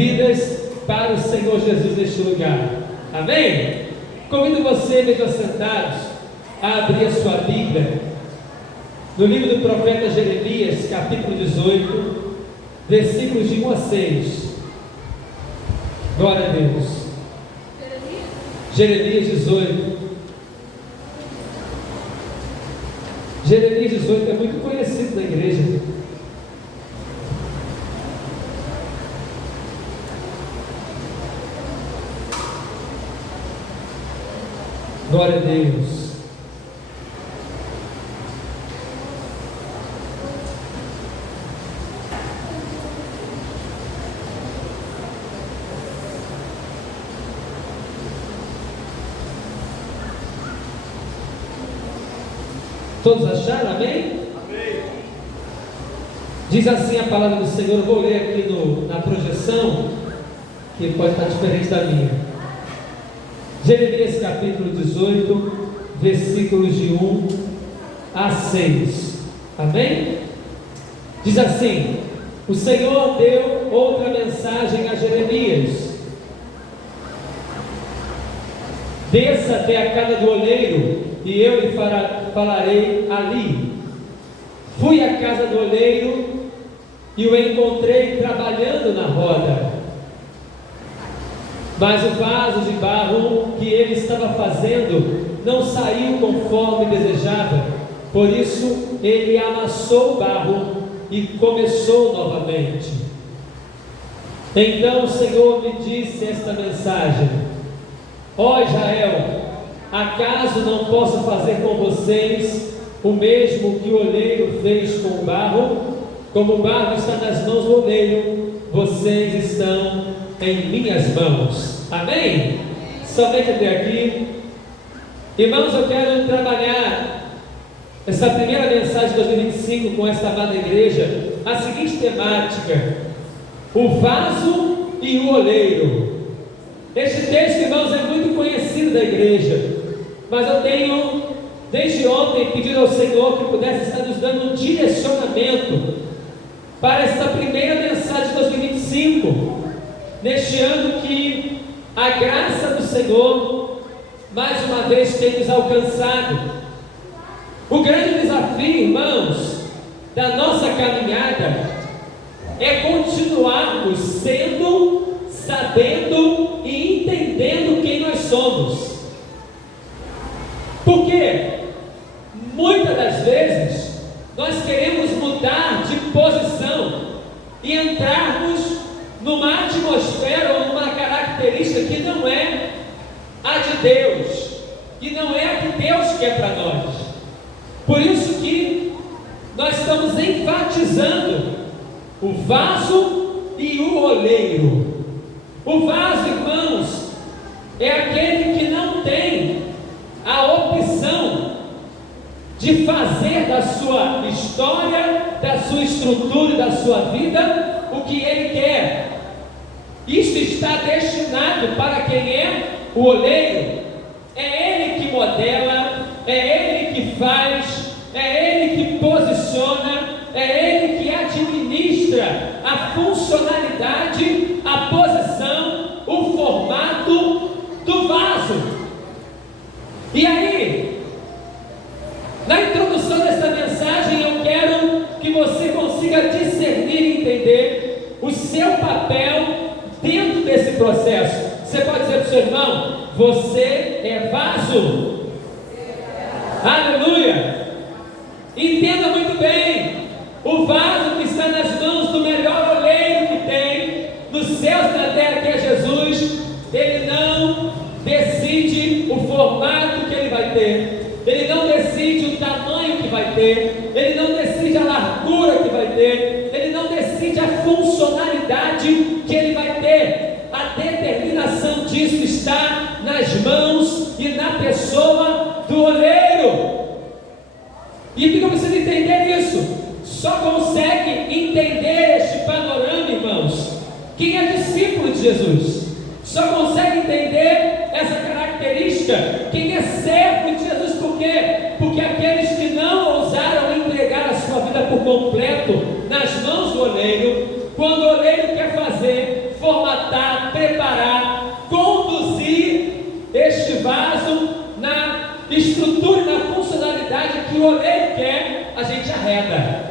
vidas para o Senhor Jesus neste lugar. Amém? Convido você, mesmo assentados, a abrir a sua Bíblia no livro do profeta Jeremias, capítulo 18, versículos de 1 a 6. Glória a Deus. Jeremias 18. Jeremias 18 é muito conhecido na igreja. Glória a Deus. Todos acharam? Amém? Amém. Diz assim a palavra do Senhor. Eu vou ler aqui na projeção, que pode estar diferente da minha. Jeremias capítulo 18, versículos de 1 a 6. Amém? Diz assim: o Senhor deu outra mensagem a Jeremias: desça até a casa do oleiro, e eu lhe falarei ali. Fui à casa do oleiro e o encontrei trabalhando na roda, mas o vaso de barro que ele estava fazendo não saiu conforme desejava. Por isso ele amassou o barro e começou novamente. Então o Senhor me disse esta mensagem: ó Israel, acaso não posso fazer com vocês o mesmo que o oleiro fez com o barro? Como o barro está nas mãos do oleiro, vocês estão em minhas mãos. Amém? Somente até aqui. Irmãos, eu quero trabalhar essa primeira mensagem de 2025 com esta amada igreja, a seguinte temática: o vaso e o oleiro. Este texto, irmãos, é muito conhecido da igreja, mas eu tenho, desde ontem, pedido ao Senhor que pudesse estar nos dando um direcionamento para esta primeira mensagem de 2025, neste ano que a graça do Senhor, mais uma vez, tem nos alcançado. O grande desafio, irmãos, da nossa caminhada é continuarmos sendo, sabendo e entendendo quem nós somos. Porque muitas das vezes nós queremos mudar de posição e entrarmos numa atmosfera ou numa característica que não é a de Deus, que não é a que Deus quer para nós. Por isso que nós estamos enfatizando o vaso e o oleiro. O vaso, irmãos, é aquele que não tem a opção de fazer da sua história, da sua estrutura e da sua vida o que ele quer. Isto está destinado para quem é o oleiro. É ele que modela, é ele que faz, é ele que posiciona, é ele que administra a funcionalidade, a posição, o formato do vaso. E aí, na introdução desta mensagem, eu quero que você consiga discernir e entender o seu papel dentro desse processo. Você pode dizer para o seu irmão: você é vaso. Aleluia! Entenda muito bem: o vaso que está nas mãos do melhor oleiro que tem nos céus e na terra, que é Jesus, ele não decide o formato que ele vai ter, ele não decide o tamanho que vai ter, ele não decide a largura que vai ter, ele não decide a funcionalidade que ele vai ter. A determinação disso está nas mãos e na pessoa do oleiro. E fica precisando entender isso. Só consegue entender este panorama, irmãos, quem é discípulo de Jesus. Só consegue entender essa característica quem é servo de Jesus. Por quê? Porque aqueles que não ousaram entregar a sua vida por completo nas mãos do oleiro, quando o oleiro quer fazer, formatar que o oleiro quer, a gente arreda.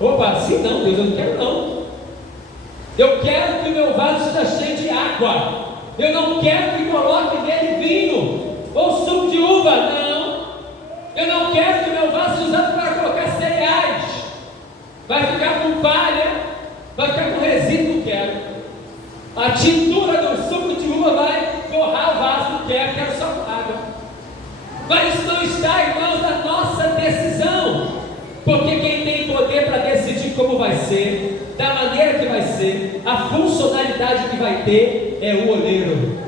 Opa, se não, Deus, eu não quero não. Eu quero que o meu vaso esteja cheio de água. Eu não quero que coloque nele vinho ou suco de uva, não. Eu não quero que o meu vaso seja usado para colocar cereais. Vai ficar com palha, vai ficar com resíduo, não quero. A tintura do suco de uva vai forrar o vaso, não quero só água. Mas isso não está, irmãos, na nossa decisão. Porque quem tem poder para decidir como vai ser, da maneira que vai ser, a funcionalidade que vai ter, é o oleiro.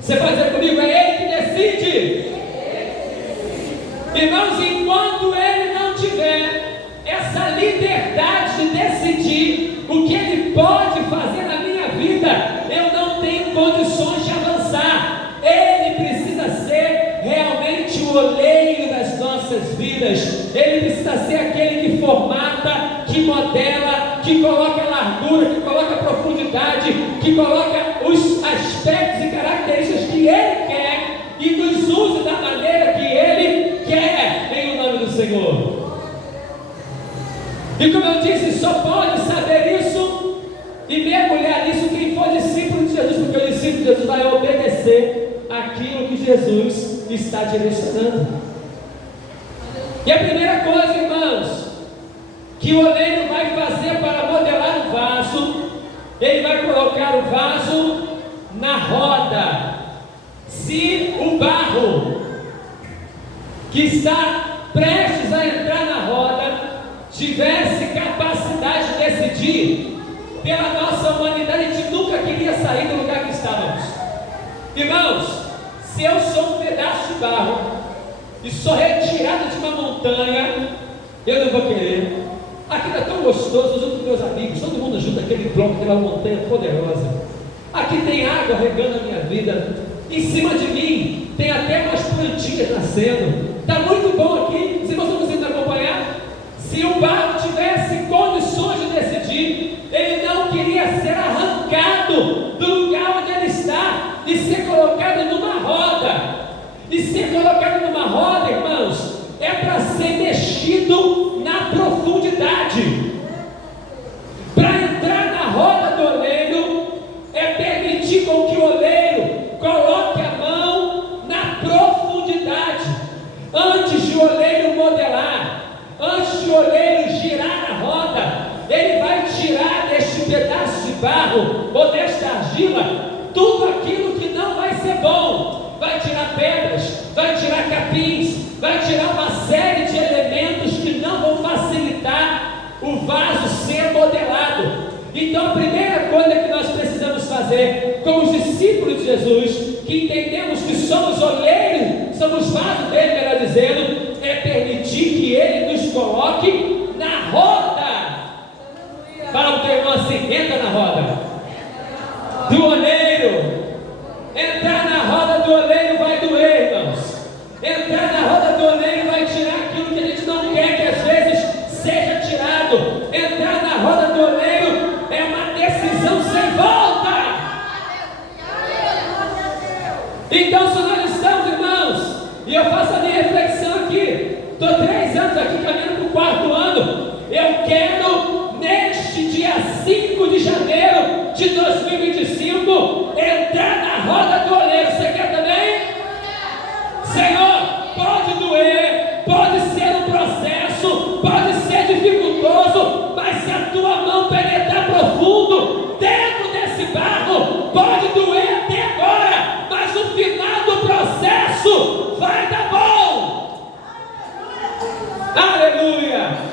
Você vai dizer comigo, é Ele que decide. Irmãos, enquanto Ele não tiver essa liberdade de decidir o que Ele pode fazer na minha vida, eu não tenho condições de avançar. Ele precisa ser realmente o oleiro das nossas vidas. Ele precisa ser aquele que formata, que modela, que coloca largura, que coloca profundidade, que coloca os aspectos e características que Ele quer e nos use da maneira que Ele quer, em o nome do Senhor. E como eu disse, só pode saber isso e mergulhar nisso quem for discípulo de Jesus, porque o discípulo de Jesus vai obedecer aquilo que Jesus está direcionando. E a primeira coisa, irmãos, que o oleiro vai fazer para modelar o vaso, ele vai colocar o vaso na roda. Se o barro que está prestes a entrar na roda tivesse capacidade de decidir, pela nossa humanidade, a gente nunca queria sair do lugar que estávamos. Irmãos, se eu sou um pedaço de barro e sou retirado de uma montanha, eu não vou querer. Aqui está tão gostoso, junto com meus amigos, todo mundo junto, aquele bloco, aquela montanha poderosa. Aqui tem água regando a minha vida. Em cima de mim tem até umas plantinhas nascendo. Está muito bom aqui. Se você não conseguir acompanhar, se o barro tivesse condições de decidir, ele não queria ser arrancado do lugar onde ele está e ser colocado numa roda. E ser colocado numa roda, irmãos, é para ser mexido na profundidade. Para entrar na roda do oleiro, é permitir com que o oleiro coloque a mão na profundidade. Antes de o oleiro modelar, antes de o oleiro girar a roda, ele vai tirar deste pedaço de barro ou desta argila tudo aquilo que não vai ser bom. Vai tirar pedras, vai tirar capins, vai tirar uma série de elementos que não vão facilitar o vaso ser modelado. Então a primeira coisa que nós precisamos fazer com os discípulos de Jesus, que entendemos que somos oleiros, somos vasos dele, melhor dizendo, é permitir que ele nos coloque na roda. Fala para o teu irmão assim, entra na roda do oleiro. Entrar na roda do oleiro vai doer, irmãos. Entrar na roda do oleiro vai tirar aquilo que a gente não quer que às vezes seja tirado. Entrar na roda do oleiro é uma decisão sem volta. Então, se nós estamos, irmãos, e eu faço a minha reflexão aqui, estou 3 anos aqui caminhando para o 4º ano, eu quero, neste dia 5 de janeiro de 2025, entrar na roda do oleiro. Você quer também? Senhor, pode doer, pode ser um processo, pode ser dificultoso, mas se a tua mão penetrar profundo dentro desse barro, pode doer até agora, mas no final do processo vai dar bom. Aleluia!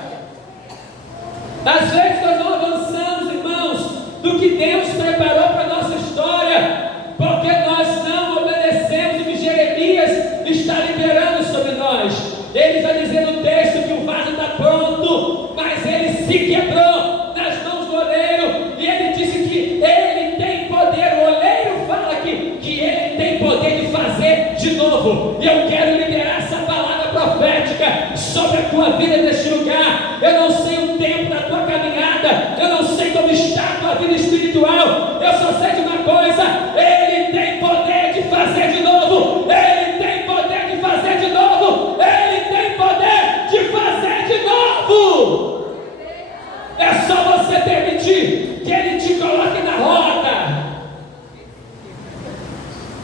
Às vezes nós não avançamos, irmãos, do que Deus preparou para a nossa história, porque nós não obedecemos o que Jeremias está liberando sobre nós. Ele está dizendo no texto que o vaso está pronto, mas ele se quebrou nas mãos do oleiro, e ele disse que ele tem poder. O oleiro fala que ele tem poder de fazer de novo. E eu quero liberar essa palavra profética sobre a tua vida neste lugar. Eu não sei o tempo da tua caminhada, eu não sei como está a tua vida espiritual, eu só sei de uma coisa: ele tem poder de fazer de novo, ele tem poder de fazer de novo, ele tem poder.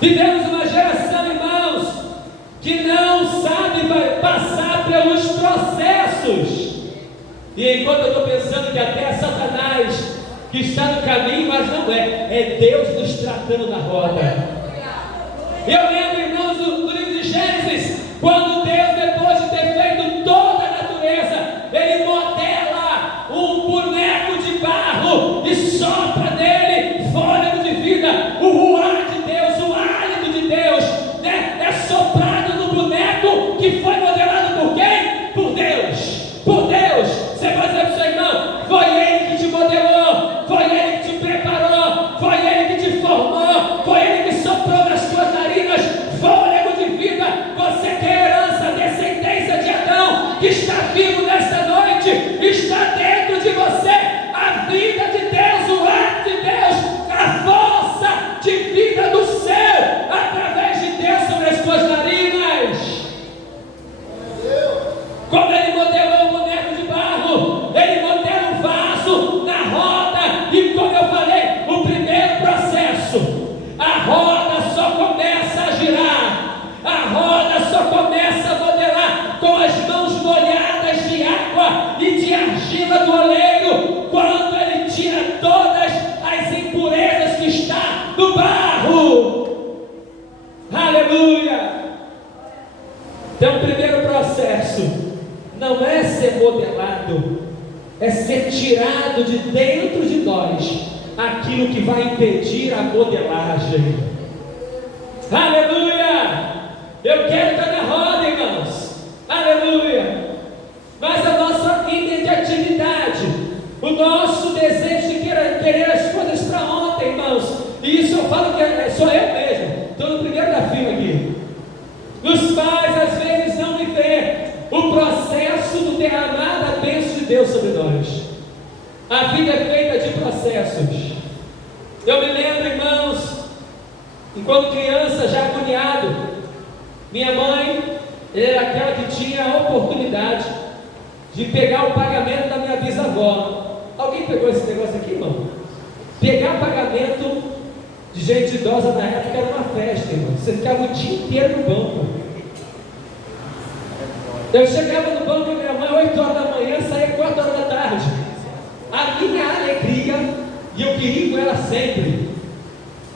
Vivemos uma geração, irmãos, que não sabe passar pelos processos. E enquanto eu estou pensando que até é Satanás que está no caminho, mas não é Deus nos tratando na roda. Eu lembro, irmãos, do livro de Gênesis, quando Deus, depois de ter feito toda a natureza, Ele modela um boneco de barro e sopra nele fôlego de vida. O ruar de Deus, o hálito de Deus, né? É soprado no boneco que foi modelado por quem? Por Deus. Por Deus. Você vai dizer para o seu irmão, foi Ele que te modelou, foi Ele que te preparou, foi Ele que te formou, foi Ele que soprou nas tuas narinas fôlego de vida. Você tem herança, descendência de Adão, que está vivo nesta noite, está dentro de você a vida de Deus, o ar de Deus, a força de vida do céu, através de Deus sobre as tuas narinas. Como Ele modelou o boneco de barro, Ele modela o vaso na roda. E como eu falei, o primeiro processo, a roda só começa a girar, a roda só começa a modelar com as mãos molhadas de água e de argila do oleiro, quando Ele tira todas as impurezas que está no barro. Aleluia! Então, o primeiro processo não é ser modelado, é ser tirado de dentro de nós aquilo que vai impedir a modelagem. Aleluia! Eu quero estar na roda, irmãos. Aleluia! Mas a nossa imediatividade, o nosso desejo de querer as coisas para ontem, irmãos, e isso eu falo que sou eu mesmo, estou no primeiro da fila aqui. Os pais às vezes não me veem o processo do derramar da bênção de Deus sobre nós. A vida é feita de processos. Eu me lembro, irmãos, enquanto criança, já agoniado, minha mãe era aquela que tinha a oportunidade de pegar o pagamento da minha bisavó. Alguém pegou esse negócio aqui, irmão? Pegar pagamento de gente idosa na época era uma festa, irmão. Você ficava o dia inteiro no banco. Eu chegava no banco da minha mãe 8 horas da manhã, saía 4 horas da tarde. A minha alegria, e eu queria com ela sempre,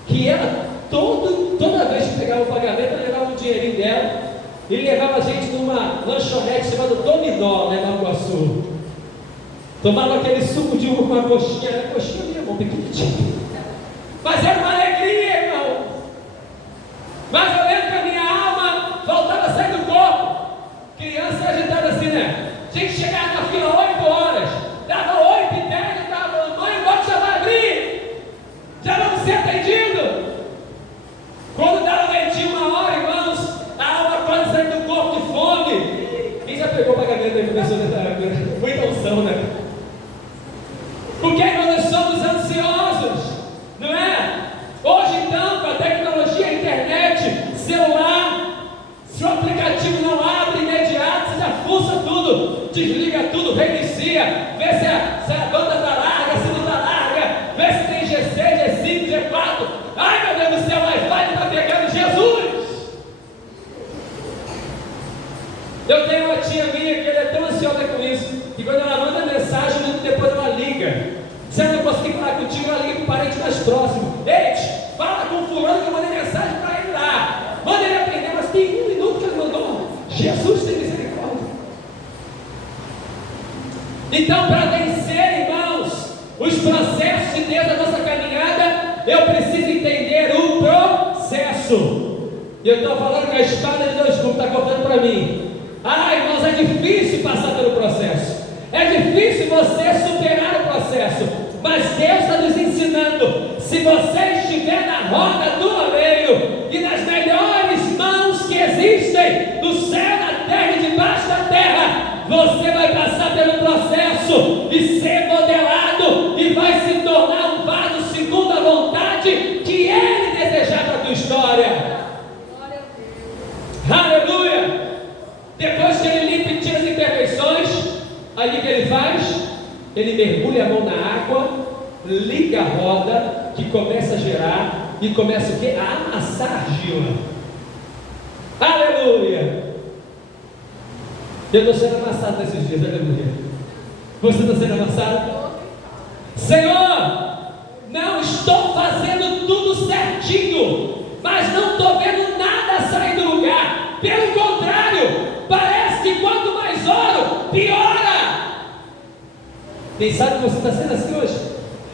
que ela toda vez que pegava o pagamento, ela levava um dinheirinho dela e levava a gente numa lanchonete chamada Dominó, né, Nova Iguaçu. Tomava aquele suco de uva com uma coxinha, era coxinha minha mão, pequenininha. Mas era uma alegria, irmão. Mas eu lembro que a minha alma voltava a sair do corpo. Criança agitada assim, né? Tinha que chegar na fila 8 horas. Dava 8h10, eu estava falando, mãe, o banco já vai abrir. Já vamos ser atendido. Quando dava mentir 1 hora, irmãos, a alma quase saiu do corpo de fome. Quem já pegou o pagamento aí, professor? Muita unção, né? Porque nós somos ansiosos, não é? Hoje então, com a tecnologia, a internet, celular, se o aplicativo não abre imediato, você já fuça tudo, desliga tudo, reinicia, vê se a banda está larga, se não está larga, vê se tem G6, G5, G4. Ai, meu Deus do céu, o Wi-Fi está pegando Jesus! Eu tenho uma tia minha que ela é tão ansiosa com isso, que quando ela manda mensagem, depois ela liga. Se ela não conseguir falar contigo, ela liga para o parente mais próximo. Ei, fala com o fulano que eu mandei mensagem para ele lá. Manda ele atender, mas tem 1 minuto que ele mandou. Jesus tem misericórdia. Então, para vencer, irmãos, os processos de Deus da nossa caminhada, eu preciso entender o processo. E eu estou falando que a espada de 2 gumes está cortando para mim. Ah, irmãos, é difícil passar pelo processo. É difícil você superar o processo. Mas Deus está nos ensinando. Se você estiver na roda do oleiro e nas melhores mãos que existem no céu, na terra e debaixo da terra, você vai passar pelo processo e ser modelado e vai se tornar um vaso segundo a vontade que Ele desejar para a tua história. Aleluia! Depois que Ele limpa e tira as imperfeições, aí o que Ele faz? Ele mergulha a mão na água, liga a roda, que começa a gerar e começa o quê? A amassar argila. Aleluia! Eu estou sendo amassado nesses dias, aleluia. Você está sendo amassado? Senhor, não estou fazendo tudo certinho, mas não estou vendo nada sair do lugar. Pelo contrário, parece que quanto mais oro, piora. Quem sabe que você está sendo assim hoje?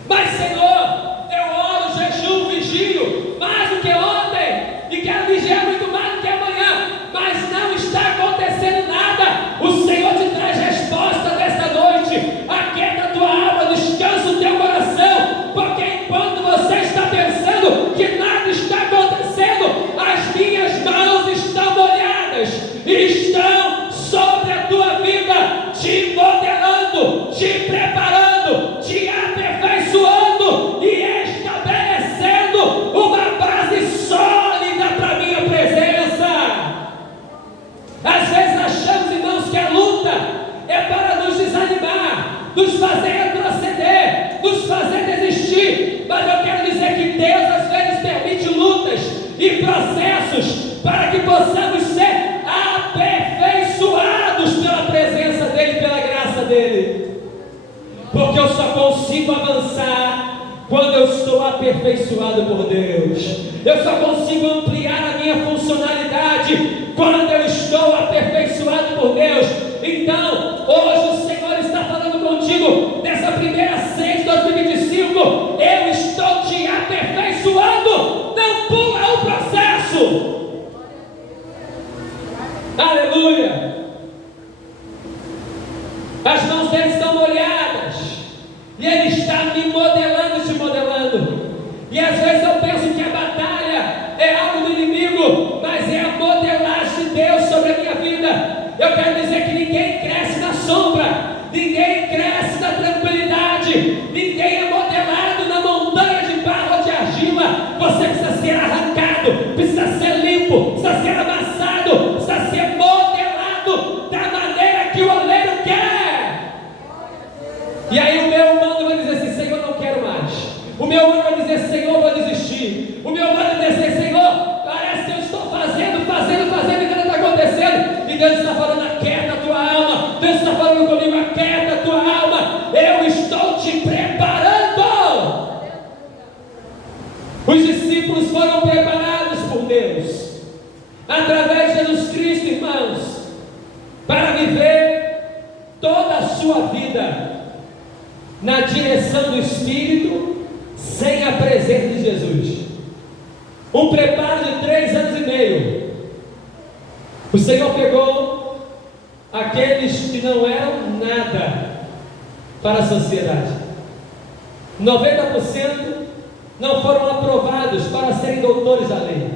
Mas Senhor, eu oro, jejum, vigio, mais do que ontem, e quero vigiar muito mais do que amanhã, mas não está acontecendo nada. O Senhor te traz resposta desta noite. Aquieta a tua alma, descansa o teu coração, porque enquanto você está pensando que nada está acontecendo, as minhas mãos estão molhadas, estão sobre a tua vida, te modelando, te preparando, te aperfeiçoando e estabelecendo uma base sólida para a minha presença. Às vezes achamos, irmãos, que a luta é para nos desanimar, nos fazer retroceder, nos fazer desistir, mas eu quero dizer que Deus às vezes permite lutas e processos para que possamos ser aperfeiçoados pela presença dEle, pela graça dEle, porque eu só consigo avançar quando eu estou aperfeiçoado por Deus. Eu só consigo ampliar a minha funcionalidade quando eu estou aperfeiçoado por Deus. Então, hoje o Senhor está falando contigo, nessa primeira ceia de 2025, eu estou te aperfeiçoando, não pula o processo. Aleluia! As mãos dele estão molhadas, e ele está me modelando, te modelando. E às vezes eu penso que a batalha é algo do inimigo, mas é a modelagem de Deus sobre a minha vida. Eu quero dizer que ninguém cresce na sombra, ninguém cresce na tranquilidade, ninguém é modelado na montanha de barro ou de argila. Você precisa ser arrancado, precisa ser limpo, precisa ser amassado, precisa ser modelado da maneira que o oleiro quer. E aí o meu humano vai dizer assim: Senhor, não quero mais. O meu humano vai dizer: Senhor, vou desistir. O meu humano vai dizer: Senhor, parece que eu estou fazendo e nada está acontecendo. E Deus está falando: aquieta a tua alma. Deus está falando comigo: aquieta a tua alma. Eu estou te preparando. Os discípulos foram preparados por Deus, através de Jesus Cristo, irmãos, para viver toda a sua vida na direção do Espírito, sem a presença de Jesus. Um preparo de 3 anos e meio. O Senhor pegou aqueles que não eram nada para a sociedade. 90% não foram aprovados para serem doutores da lei.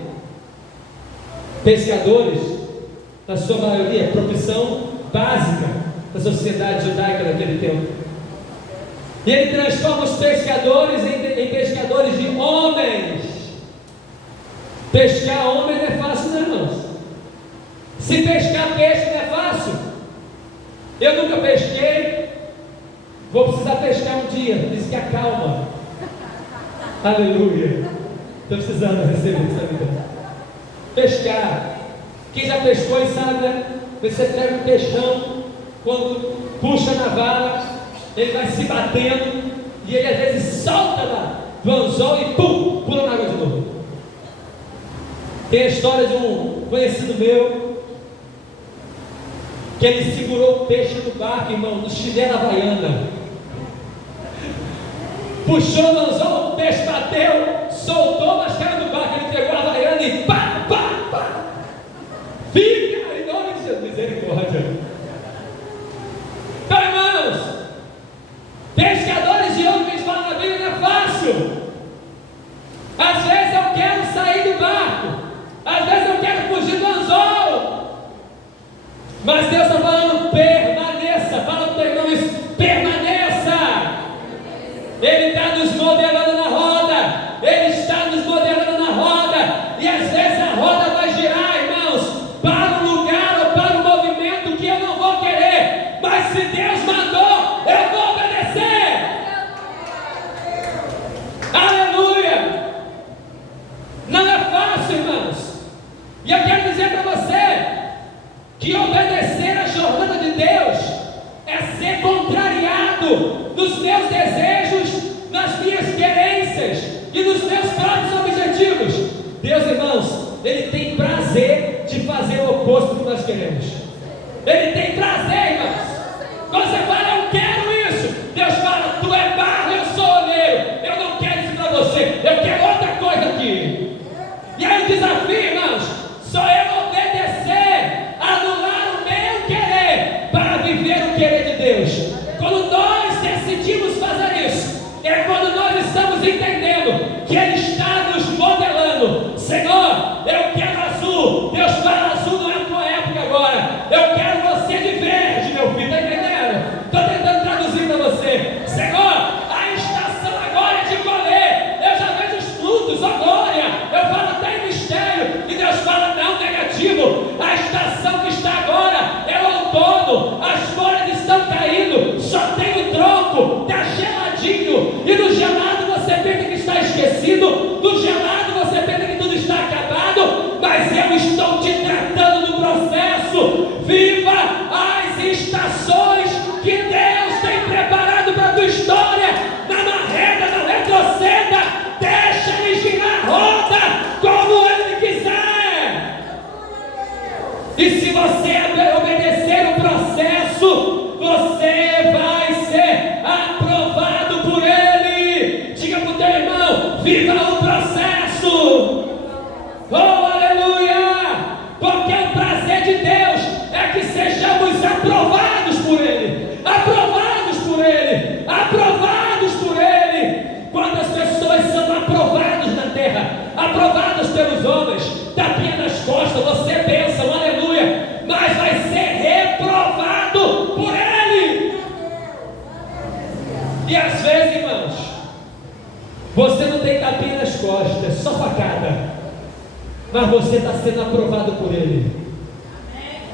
Pescadores, na sua maioria, profissão básica da sociedade judaica daquele tempo. E ele transforma os pescadores em pescadores de homens. Pescar homem não é fácil, não, irmãos. Se pescar peixe não é fácil. Eu nunca pesquei. Vou precisar pescar um dia. Diz que acalma. Aleluia. Estou precisando receber essa vida. Pescar. Quem já pescou e sabe, né? Você pega um peixão, quando puxa na vara, ele vai se batendo, e ele às vezes solta lá do anzol e pum, pula na água de novo. Tem a história de um conhecido meu, que ele segurou o peixe no barco, irmão, no chinelo havaiana. Puxou no anzol, o peixe bateu, soltou, mas caiu do barco, ele pegou a havaiana e pá, pá, pá. Fica, em nome de Jesus, misericórdia. Então, irmãos, pescadores de homens, falam na Bíblia, não é fácil. Às vezes eu quero sair do barco, às vezes eu quero fugir do anzol, mas Deus está falando: permaneça. Fala para o teu irmão isso: permaneça. Ele está nos modelando na roda, Ele está nos modelando na roda, e às vezes a roda vai girar, irmãos, para um lugar ou para um movimento que eu não vou querer, mas se Deus mandou, eu vou obedecer. Aleluia! E eu quero dizer para você que obedecer à jornada de Deus é ser contrariado nos meus desejos, nas minhas querências e nos meus próprios objetivos. Deus, irmãos, Ele tem prazer de fazer o oposto do que nós queremos. Ele tem prazer, irmãos. Quando você fala, eu quero isso, Deus fala, tu é barro, eu sou oleiro. Eu não quero isso para você, eu quero outra coisa aqui. E aí o desafio, irmãos, só eu obedecer, anular o meu querer para viver o querer de Deus. Quando nós decidimos fazer isso, é quando nós estamos entendendo que Ele está nos modelando. Senhor, eu quero azul. Deus fala, azul não é a tua época agora. Eu quero você de verde, meu filho. Está entendendo? Estou tentando traduzir para você. Senhor, a estação agora é de colher. Eu já vejo os frutos, ó glória. Eu falo até em mistério. E Deus fala, não, negativo. A estação que está agora é o outono. As folhas estão caindo. Só tem o tronco. Está geladinho. E no gelado você pensa que está esquecido. No gelado você pensa que tudo está acabado. Mas eu estou te tratando no processo. Viva as estações que Deus tem preparado para a tua história. Não arreda, não retroceda. Deixa Ele girar a roda como Ele quiser. E se você obedecer o processo, você vai ser aprovado por Ele. Diga para o teu irmão, viva o processo. Oh, aleluia! Porque o prazer de Deus é que sejamos aprovados por Ele. Aprovados por Ele. Aprovados por Ele. Quantas pessoas são aprovadas na terra? Aprovadas pelos homens. Tapinha nas costas, você pensa, aleluia. Mas vai ser reprovado por Ele. E às vezes, irmãos, você não tem tapinha nas costas, é só facada. Mas você está sendo aprovado por Ele.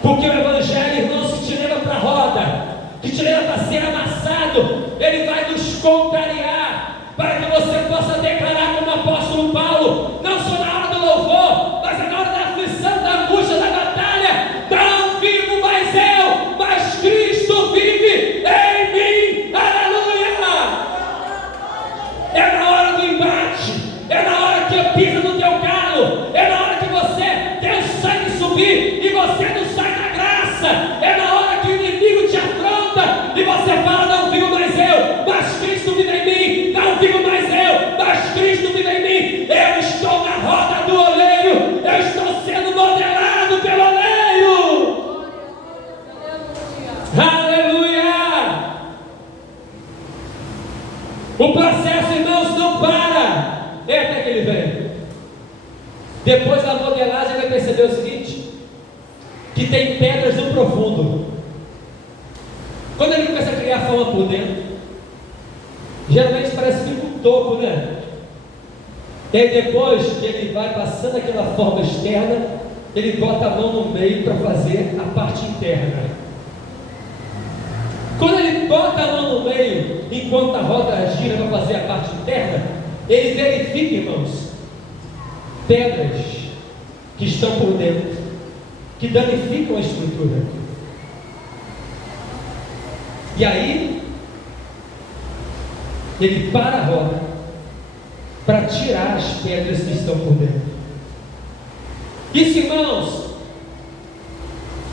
Porque o Evangelho, irmãos, que te leva para a roda, que te leva para ser amassado, ele vai nos contrariar, para que você possa declarar como o apóstolo Paulo, não só na hora do louvor, mas é na hora da aflição, da angústia, da batalha. Não vivo mais eu, mas Cristo vive em mim. Aleluia! É na hora do embate, é na hora que eu piso no teu calo, é na hora que você tem o sangue subir e você não sai na graça, é na hora que o inimigo te afronta e você fala, não vivo mais eu, mas Cristo vive em mim. Não vivo mais eu, mas Cristo vive em mim. Eu estou na roda do oleiro, eu estou sendo modelado pelo oleiro. Aleluia! O processo, irmãos, não para. É até que ele vem. Depois da modelagem, vai perceber o seguinte: que tem pedras no profundo. Quando ele começa a criar forma por dentro, geralmente parece que fica um topo, né? E aí depois que ele vai passando aquela forma externa, ele bota a mão no meio para fazer a parte interna. Quando ele bota a mão no meio, enquanto a roda gira para fazer a parte interna, ele verifica, irmãos, pedras que estão por dentro, que danificam a estrutura. E aí ele para a roda para tirar as pedras que estão por dentro. Isso, irmãos,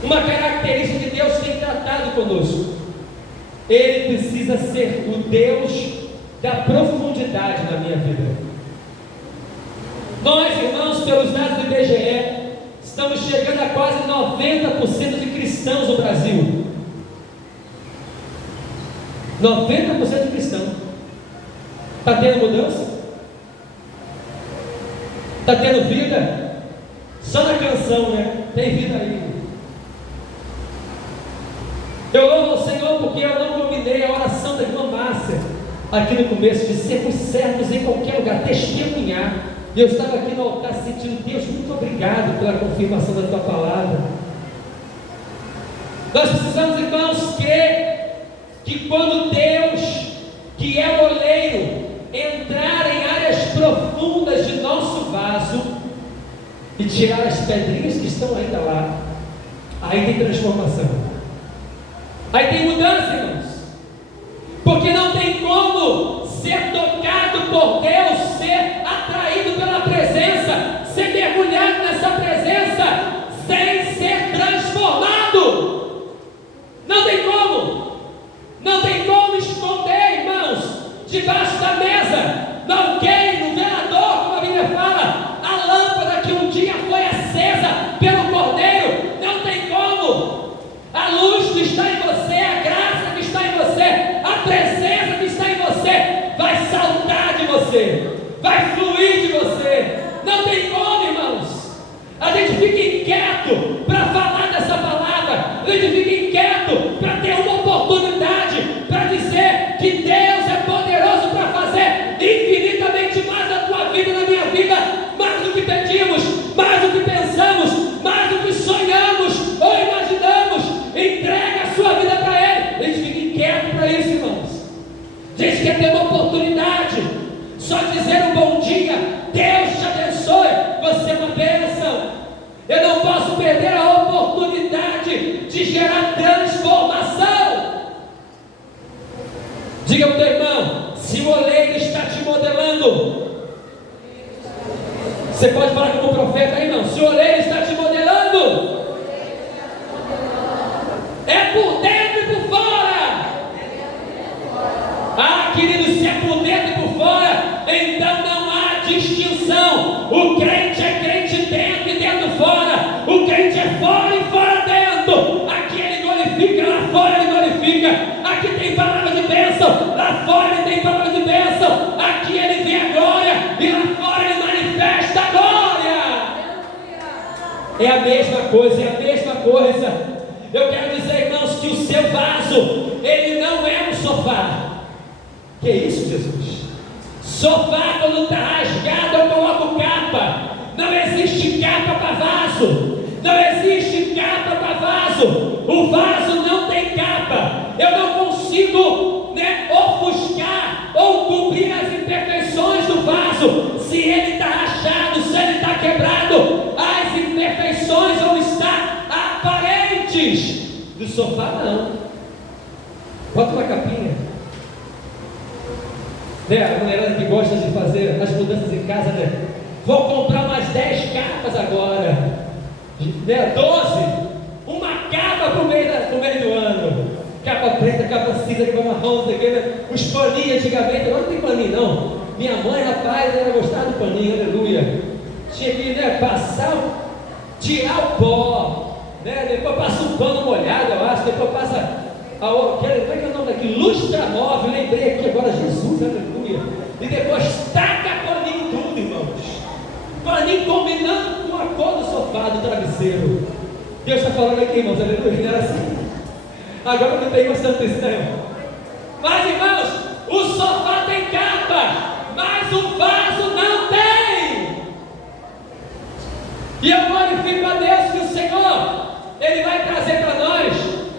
uma característica que Deus tem tratado conosco. Ele precisa ser o Deus da profundidade na minha vida. Nós, irmãos, pelos dados do IBGE, estamos chegando a quase 90% de cristãos no Brasil. 90% de cristãos. Está tendo mudança? Está tendo vida? Só na canção, né? Tem vida aí. Eu louvo ao Senhor porque eu não combinei a oração da irmã Márcia aqui no começo, de sermos servos em qualquer lugar, testemunhar. E eu estava aqui no altar sentindo, Deus, muito obrigado pela confirmação da tua palavra. Nós precisamos, irmãos, que quando Deus, que é o oleiro, entrar em áreas profundas de nosso vaso, e tirar as pedrinhas que estão ainda lá, aí tem transformação, aí tem mudança, irmãos. Porque não tem como ser tocado por Deus, ser atraído pela presença, ser mergulhado nessa presença, sem ser transformado. Não tem como. Não tem como esconder, irmãos, debaixo da mesa. Não queime no velador, como a Bíblia fala, a lâmpada que um dia foi acesa pelo Cordeiro. Não tem como. A luz que está em você, a graça que está em você, a presença que está em você, vai saltar de você, vai fluir de você. Não tem como, irmãos. A gente fica inquieto para falar dessa palavra, a gente fica inquieto para ter uma oportunidade para dizer que Deus é poderoso para fazer infinitamente mais na tua vida e na minha vida, mais do que pedimos, mais do que pensamos, mais do que sonhamos ou imaginamos. Entrega a sua vida para Ele. A gente fica inquieto para isso, irmãos. A gente quer ter uma oportunidade, só dizer um bom dia, Deus te abençoe, você é uma bênção. Eu não posso perder a oportunidade de gerar transformação. Diga para o teu irmão, se o oleiro está te modelando, você pode falar como profeta aí, irmão, se o oleiro está te modelando, é por dentro e por fora. Ah, querido, se é por dentro e por fora, então não há distinção. O crente é crente dentro e dentro fora. O crente é fora e fora dentro. Aqui ele glorifica, lá fora ele glorifica. Aqui tem palavra de bênção, lá fora ele tem palavra de bênção. Aqui ele vê a glória e lá fora ele manifesta a glória. É a mesma coisa, é a mesma coisa. Eu quero dizer, irmãos, que o seu vaso, ele não é um sofá. Que isso, Jesus? Sofá, quando está rasgado, eu coloco capa. Não existe capa para vaso. Não existe capa para vaso. O vaso não tem capa. Eu não consigo, ofuscar ou cobrir as imperfeições do vaso. Se ele está rachado, se ele está quebrado, as imperfeições vão estar aparentes. Do sofá, não. Bota uma capinha. A mulherada que gosta de fazer as mudanças em casa, vou comprar mais 10 capas agora, 12, uma capa para o meio do ano, capa preta, capa cinza, capa marrom, os paninhos antigamente, agora não tem paninho não. Minha mãe, rapaz, ela gostava do paninho, aleluia. Tinha que passar, tirar o pó, depois passa um pano molhado, eu acho, depois passa como é que é o nome daqui? Lustramóvel, lembrei aqui agora, Jesus, aleluia. E depois taca paninho tudo, irmãos. Paninho combinando com a cor do sofá, do travesseiro. Deus está falando aqui, irmãos, aleluia, não era assim. Agora não tem mais tanto isso, né? Mas, irmãos, o sofá tem capa, mas o vaso não tem. E eu glorifico a Deus que o Senhor, Ele vai trazer para nós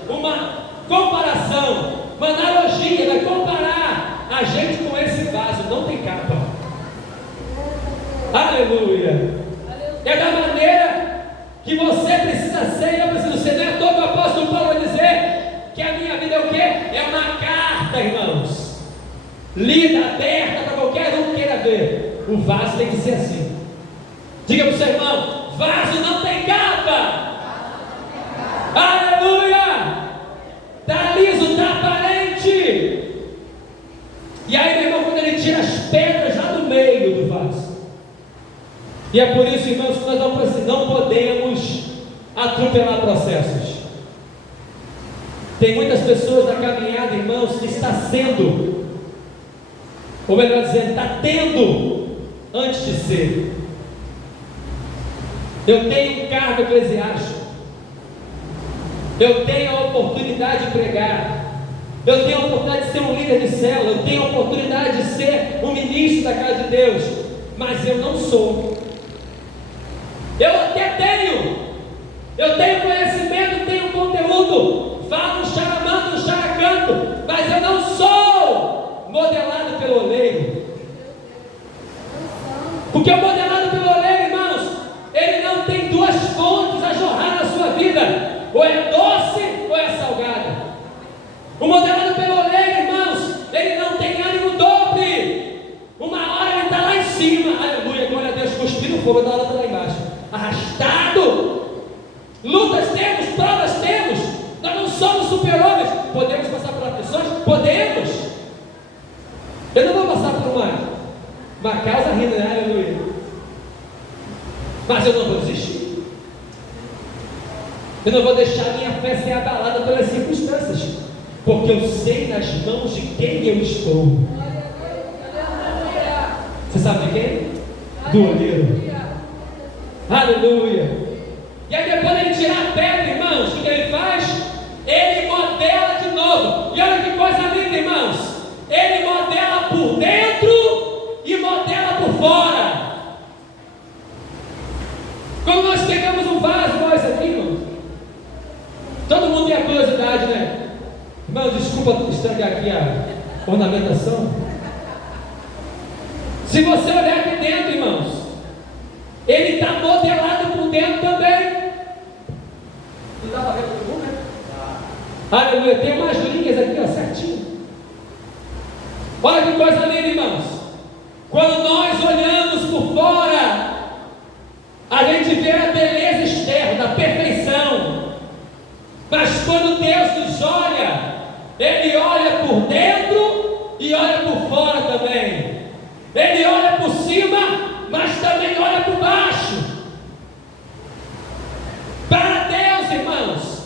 uma comparação, uma analogia, vai comparar a gente com esse vaso, não tem capa. Aleluia. É da maneira que você precisa ser e eu preciso ser. Não é todo o apóstolo Paulo vai dizer que a minha vida é o quê? É uma carta, irmãos, lida, aberta para qualquer um que queira ver. O vaso tem que ser assim. Diga para o seu irmão, vaso não tem capa. Aleluia. Está liso, está aparente. E aí, meu irmão, quando ele tira as pedras lá do meio do vaso. E é por isso, irmãos, que nós não podemos atropelar processos. Tem muitas pessoas na caminhada, irmãos, que está sendo, ou melhor dizendo, está tendo antes de ser. Eu tenho um cargo eclesiástico. Eu tenho a oportunidade de pregar. Eu tenho a oportunidade de ser um líder de célula. Eu tenho a oportunidade de ser um ministro da casa de Deus. Mas eu não sou. Eu até tenho. Eu tenho conhecimento, tenho conteúdo. Falo um charamando, um characanto. Mas eu não sou modelado pelo oleiro. Porque o modelado pelo oleiro, irmãos, ele não ou é doce ou é salgada. O modelado pelo oleiro, irmãos, ele não tem ânimo dobre. Uma hora ele está lá em cima, aleluia, glória a Deus, cuspindo fogo, da hora está lá embaixo, arrastado. Lutas temos, provas temos, nós não somos super-homens. Podemos passar por aflições? Podemos. Eu não vou passar por uma causa rindo, né? Aleluia. Mas eu não vou desistir. Eu não vou deixar minha fé ser abalada pelas circunstâncias, porque eu sei nas mãos de quem eu estou. Você sabe de quem? Do oleiro. Aleluia. E aí depois ele tirar a pedra, irmãos, o que ele faz? Ele modela de novo. E olha que coisa linda, irmãos. Ele modela por dentro e modela por fora. Quando nós pegamos um vaso, nós aqui, irmãos, todo mundo tem a curiosidade, né? Irmãos, desculpa estragar aqui a ornamentação. Se você olhar aqui dentro, irmãos, ele está modelado por dentro também. Não dá para ver todo mundo, né? Aleluia, tem umas linhas aqui, ó, certinho. Olha que coisa linda, irmãos. Quando nós olhamos por fora, a gente vê a beleza externa, a perfeição. Mas quando Deus nos olha, Ele olha por dentro e olha por fora também. Ele olha por cima, mas também olha por baixo. Para Deus, irmãos,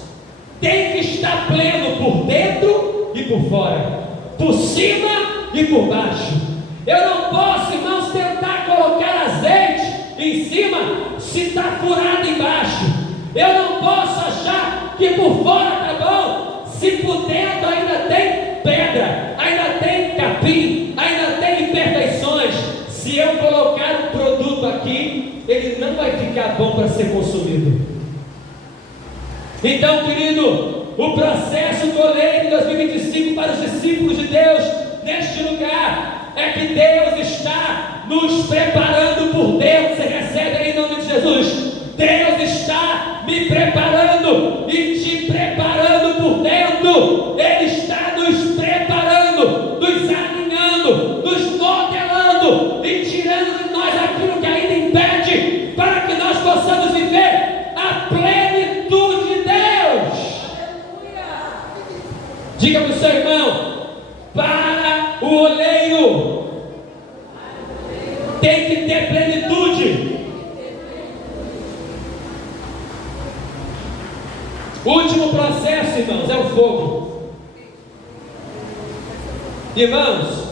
tem que estar pleno por dentro e por fora, por cima e por baixo. Eu não posso, irmãos, tentar colocar azeite em cima se está furado embaixo. Eu não posso achar que por fora está bom, se por dentro ainda tem pedra, ainda tem capim, ainda tem imperfeições. Se eu colocar um produto aqui, ele não vai ficar bom para ser consumido. Então, querido, o processo do oleiro em 2025 para os discípulos de Deus neste lugar é que Deus está nos preparando por dentro. Você recebe aí em nome de Jesus. Deus está me preparando e te preparando por dentro. Ele está nos preparando, nos alinhando, nos modelando e tirando de nós aquilo que ainda impede, para que nós possamos viver a plenitude de Deus. Diga para o seu irmão: para o oleiro tem que ter plenitude. O último processo, irmãos, é o fogo. Irmãos,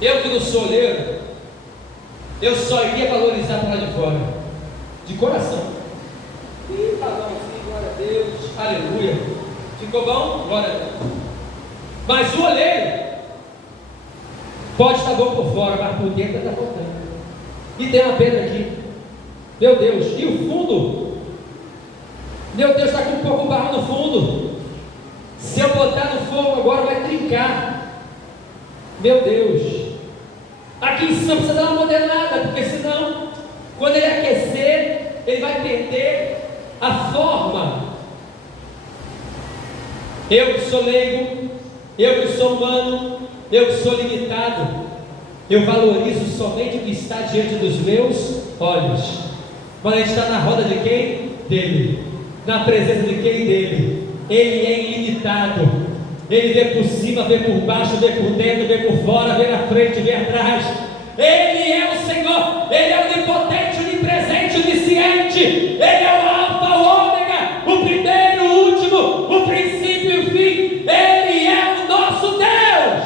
eu que não sou oleiro, eu só iria valorizar para lá de fora, de coração. Ih, tá bom, sim, glória a Deus, aleluia. Ficou bom? Glória a Deus. Mas o oleiro pode estar bom por fora, mas por dentro está faltando. E tem uma pedra aqui, meu Deus, e o fundo? Meu Deus, está com um pouco de barro no fundo. Se eu botar no fogo agora vai trincar. Meu Deus. Aqui em cima precisa dar uma modelada, porque senão, quando ele aquecer, ele vai perder a forma. Eu que sou leigo, eu que sou humano, eu que sou limitado, eu valorizo somente o que está diante dos meus olhos. Mas a gente está na roda de quem? Dele. Na presença de quem? Dele. Ele é ilimitado. Ele vê por cima, vê por baixo, vê por dentro, vê por fora, vê na frente, vê atrás. Ele é o Senhor. Ele é onipotente, onipresente, onisciente. Ele é o alfa, o ômega, o primeiro, o último, o princípio e o fim. Ele é o nosso Deus.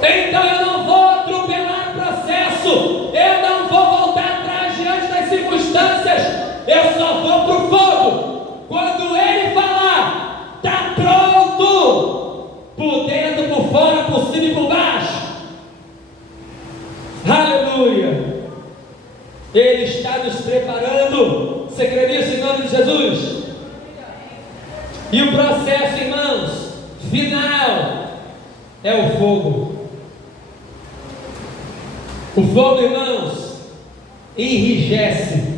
Então eu não vou atropelar o processo. Eu não vou voltar atrás diante das circunstâncias. Eu só vou para o fogo. Quando Ele falar, está pronto. Por dentro, por fora, por cima e por baixo. Aleluia. Ele está nos preparando. Você crê nisso em nome de Jesus? E o processo, irmãos, final é o fogo. O fogo, irmãos, enrijece.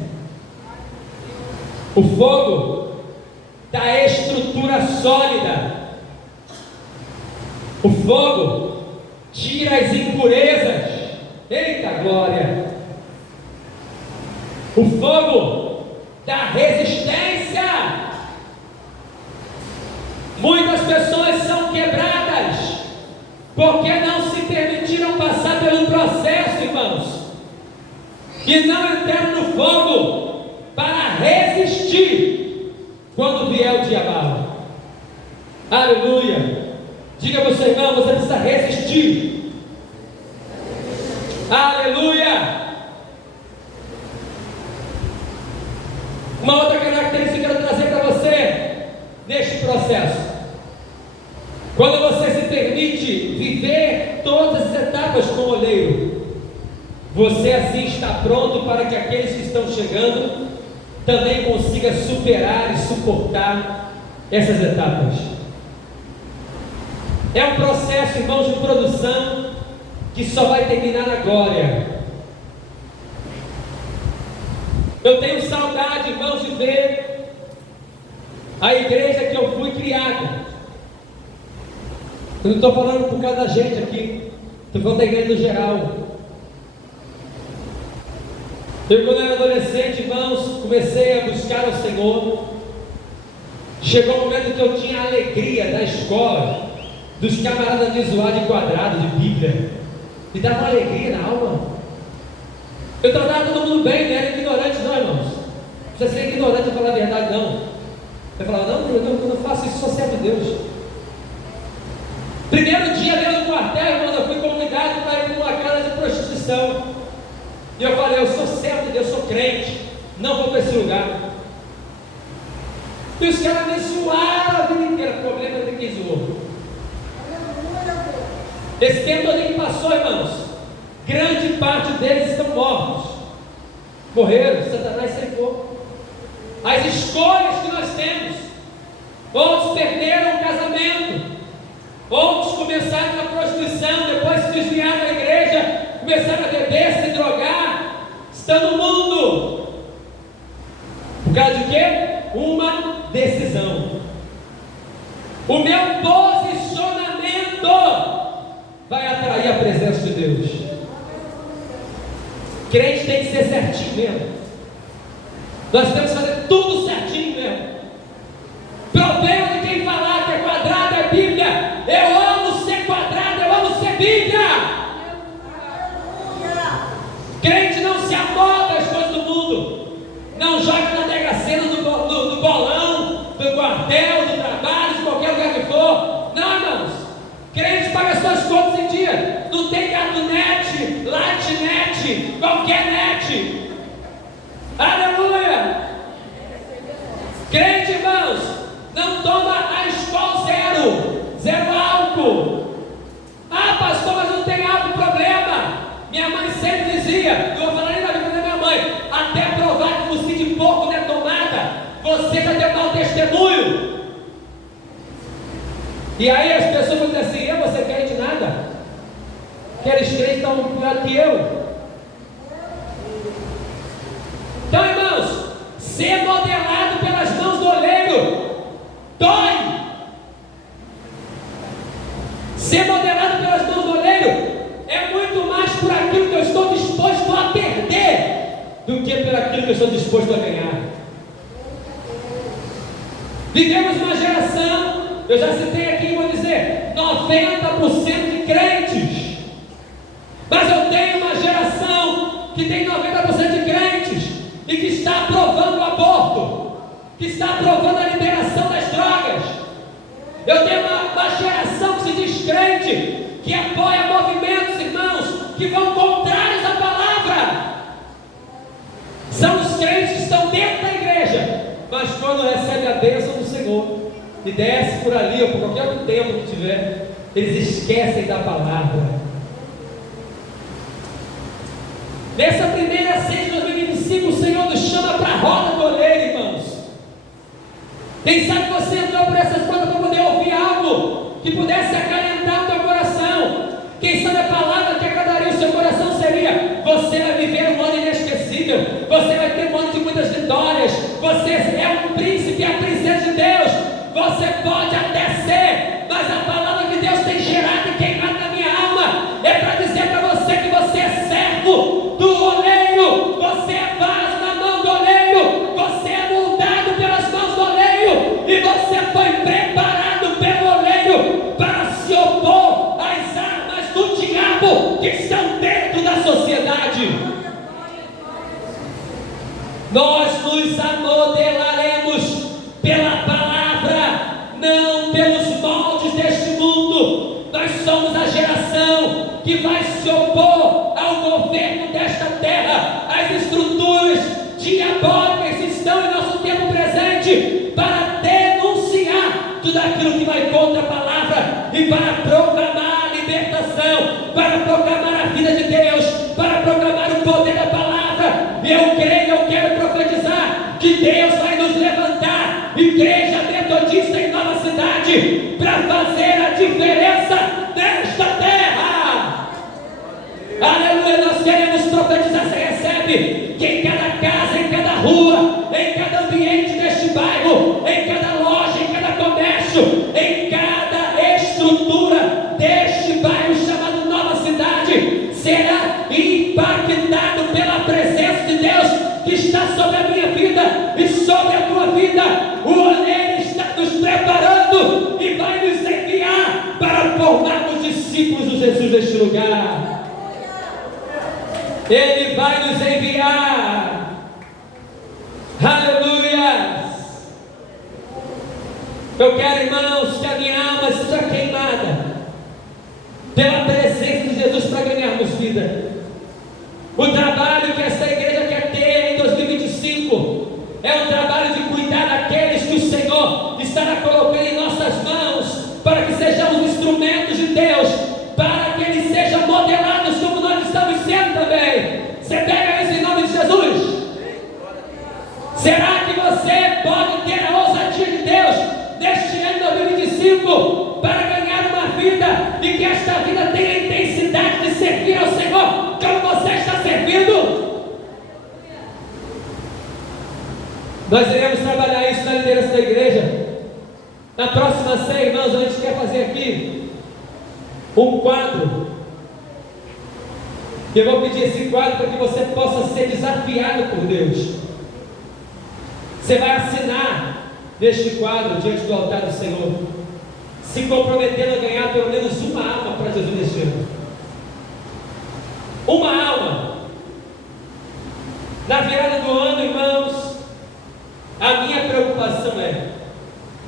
O fogo da estrutura sólida. O fogo tira as impurezas. Eita glória! O fogo da resistência. Muitas pessoas são quebradas porque não se permitiram passar pelo processo, irmãos, e não entraram no fogo para resistir quando vier o dia mau. Aleluia! Diga para o seu irmão, você precisa resistir. Aleluia! Uma outra característica que eu quero trazer para você neste processo: quando você se permite viver todas as etapas com o oleiro, você assim está pronto para que aqueles que estão chegando também consigam superar e suportar essas etapas. É um processo, irmãos, de produção que só vai terminar na glória. Eu tenho saudade, irmãos, de ver a igreja que eu fui criado. Eu não estou falando por causa da gente aqui, estou falando da igreja no geral. Eu, quando era adolescente, irmãos, comecei a buscar o Senhor. Chegou o momento que eu tinha a alegria da escola, dos camaradas me zoar de quadrado, de Bíblia. Me dava uma alegria na alma. Eu tratava todo mundo bem, não era ignorante não, irmãos. Não precisa ser ignorante para falar a verdade, não. Eu falava, não, eu não faço isso, só serve Deus. Primeiro dia dentro do quartel, irmãos, eu fui convidado para ir para uma casa de prostituição. E eu falei, eu sou servo de Deus, sou crente, não vou para esse lugar. E os caras me zoaram a vida inteira. O problema é de quem zoou. Esse tempo todo que passou, irmãos, grande parte deles estão mortos. Morreram, Satanás ceifou. As escolhas que nós temos. Outros perderam o casamento, outros começaram na prostituição, depois se desviaram da igreja, começaram a beber, se drogar, estão no mundo. Por causa de quê? Uma decisão. O meu posicionamento vai atrair a presença de Deus. Crente tem que ser certinho mesmo. Nós temos que fazer tudo certinho mesmo. Problema de quem falar que é quadrado é Bíblia. Eu amo ser quadrado, eu amo ser Bíblia. Crente não se amolda às coisas do mundo. Não joga na Mega Sena, no bolão, do quartel, do trabalho, de qualquer lugar que for. Não, irmãos. Crente paga suas contas em dia. Não tem Gatunete, Latinete, qualquer net. Aleluia. Crente, irmãos, não toma a escola zero álcool. Ah, pastor, mas não tem álcool, problema. Minha mãe sempre dizia, eu vou falar nem da vida da minha mãe, até provar que você de pouco não é tomada, você já deu mau testemunho. E aí as pessoas vão dizer assim, eu vou ser crente nada. Aqueles crentes estão pior que eu. Então, irmãos, ser modelado pelas mãos do oleiro dói. Ser modelado pelas mãos do oleiro é muito mais por aquilo que eu estou disposto a perder do que por aquilo que eu estou disposto a ganhar. Vivemos uma geração, eu já citei aqui e vou dizer, 90% de crentes. Mas eu tenho uma geração que tem 90% de crentes e que está aprovando o aborto, que está aprovando a liberação das drogas. Eu tenho uma geração que se diz crente, que apoia movimentos, irmãos, que vão contrários à palavra. São os crentes que estão dentro da igreja, mas quando recebem a bênção do Senhor e desce por ali ou por qualquer outro tempo que tiver, eles esquecem da palavra. Nessa primeira ceia de 2025, o Senhor nos chama para a roda do oleiro, irmãos. Quem sabe você entrou por essas portas para poder ouvir algo que pudesse acalentar o teu coração. Quem sabe a palavra que agradaria o seu coração seria: você vai viver um ano inesquecível, você vai ter um ano de muitas vitórias, você é um príncipe e a princesa de Deus. Você pode até ser, mas a palavra que Deus tem gerado e queimado na minha alma é para dizer para você que você é servo do oleiro, você é vaso na mão do oleiro, você é moldado pelas mãos do oleiro, e você foi preparado pelo oleiro para se opor às armas do diabo que estão dentro da sociedade. Nós nos amodelaremos pela palavra, não pelos moldes deste mundo. Nós somos a geração que vai se opor ao governo desta terra, às estruturas diabólicas que estão em nosso tempo presente, para denunciar tudo aquilo que vai contra a palavra e para proclamar a libertação, para proclamar a vida de Deus, para proclamar o poder da palavra. Eu creio, eu quero profetizar que Deus vai nos levantar, igreja metodista em Nova Cidade, para fazer a diferença nesta terra. Aleluia, nós queremos profetizar. Você recebe que em cada casa, em cada rua, em cada ambiente deste bairro, em cada loja, em cada comércio, em cada estrutura deste bairro chamado Nova Cidade, será impactado pela presença de Deus que está sobre a minha vida e sobre a tua vida. O oleiro está nos preparando e vai nos enviar para formarmos discípulos de Jesus neste lugar. Ele vai nos enviar. Aleluia. Eu quero, irmãos, que a minha alma seja queimada pela presença de Jesus para ganharmos vida. O trabalho que esta igreja quer ter em 2025 é um trabalho de cuidar daqueles que o Senhor estará colocando em nossas mãos, para que sejamos instrumentos de Deus, para que eles sejam modelados como nós estamos sendo também. Você pega isso em nome de Jesus? Será que você pode ter a ousadia de Deus neste ano 2025 para ganhar uma vida e que esta vida tenha a intensidade de servir ao Senhor como você está servindo? Nós iremos trabalhar isso na liderança da igreja. Na próxima ceia, irmãos, a gente quer fazer aqui um quadro. Eu vou pedir esse quadro para que você possa ser desafiado por Deus. Você vai assinar neste quadro diante do altar do Senhor, se comprometendo a ganhar pelo menos uma alma para Jesus neste ano. Uma alma. Na virada do ano, irmãos, a minha preocupação é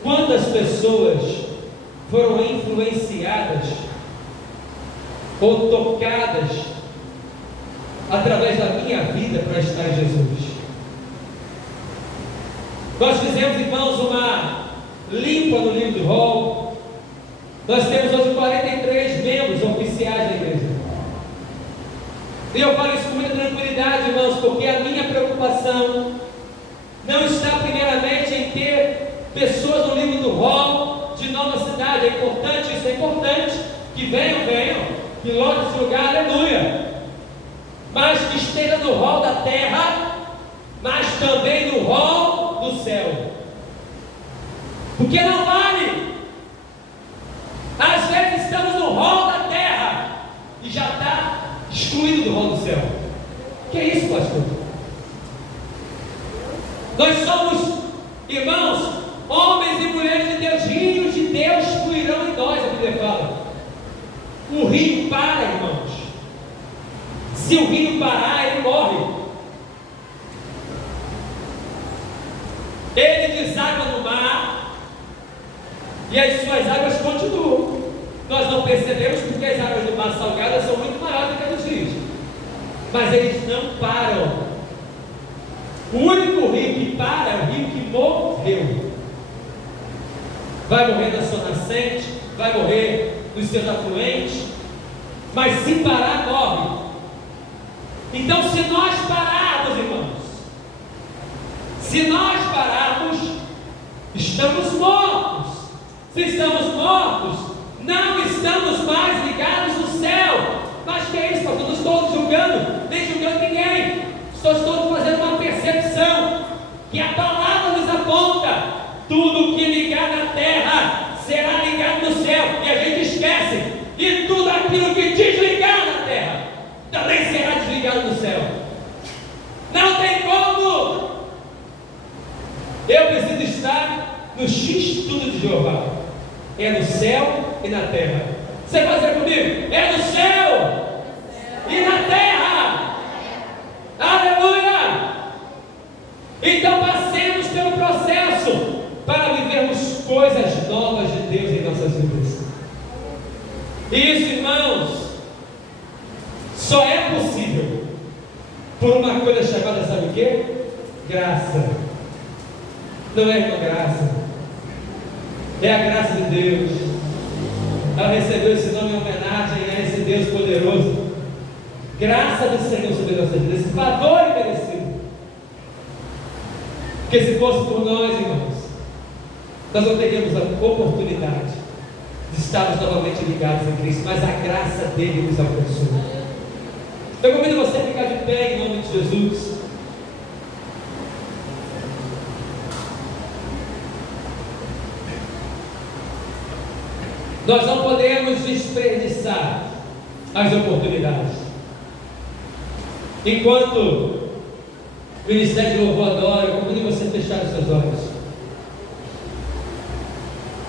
quantas pessoas foram influenciadas ou tocadas através da minha vida para estar em Jesus. Nós fizemos, irmãos, uma limpa no livro do rol. Nós temos hoje 43 membros oficiais da igreja. E eu falo isso com muita tranquilidade, irmãos, porque a minha preocupação não está primeiramente em ter pessoas no livro do rol de Nova Cidade. É importante, isso é importante, que venham, que lotem esse lugar, aleluia. Mas que esteja no rol da terra, mas também no rol do céu. Porque não vale. Às vezes estamos no rol da terra e já está excluído do rol do céu. Que é isso, pastor? Nós somos, irmãos, homens e mulheres de Deus. Rios de Deus fluirão em nós, a Bíblia fala. O rio para, irmãos. Se o rio parar, ele morre. Ele deságua no mar e as suas águas continuam. Nós não percebemos porque as águas do mar salgadas são muito maiores do que as dos rios, mas eles não param. O único rio que para é o rio que morreu. Vai morrer na sua nascente, vai morrer nos seus afluentes, mas se parar, morre. Então, se nós pararmos, irmãos, se nós pararmos, estamos mortos. Se estamos mortos, não estamos mais ligados no céu. Mas que é isso, pastor? Não estou julgando, nem julgando ninguém. Estou fazendo uma percepção que a palavra Eu preciso estar no X tudo de Jeová. É no céu e na terra. Você pode dizer comigo? É no céu e na terra. Aleluia! Então passemos pelo processo para vivermos coisas novas de Deus em nossas vidas. Isso, irmãos, só é possível por uma coisa chamada, sabe o quê? Graça. Não é uma graça, é a graça de Deus. Ela recebeu esse nome em homenagem a esse Deus poderoso. Graça do Senhor sobre a nossa vida, esse favor imerecido. Porque se fosse por nós, irmãos, nós não teríamos a oportunidade de estarmos novamente ligados a Cristo, mas a graça dele nos alcançou. Eu convido você a ficar de pé em nome de Jesus. Nós não podemos desperdiçar as oportunidades. Enquanto o Ministério de Louvor adora, eu convido você a fechar os seus olhos.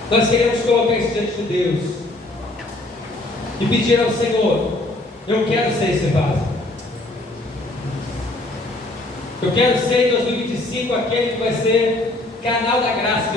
Nós queremos colocar isso diante de Deus e pedir ao Senhor: eu quero ser esse vaso. Eu quero ser em 2025 aquele que vai ser canal da graça.